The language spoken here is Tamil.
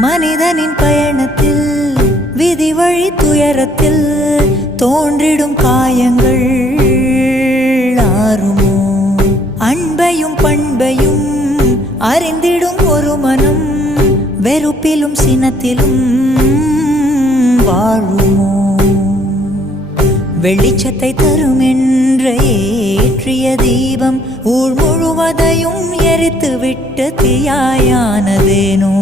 மனிதனின் பயணத்தில் விதி வழி துயரத்தில் தோன்றிடும் காயங்கள் ஆறுமோ? அன்பையும் பண்பையும் அறிந்திடும் ஒரு மனம் வெறுப்பிலும் சினத்திலும் வாழுமோ? வெளிச்சத்தை தரும் என்று ஏற்றிய தீபம் ஊர் முழுவதையும் எரித்து விட்டு தீயாயானதேனோ?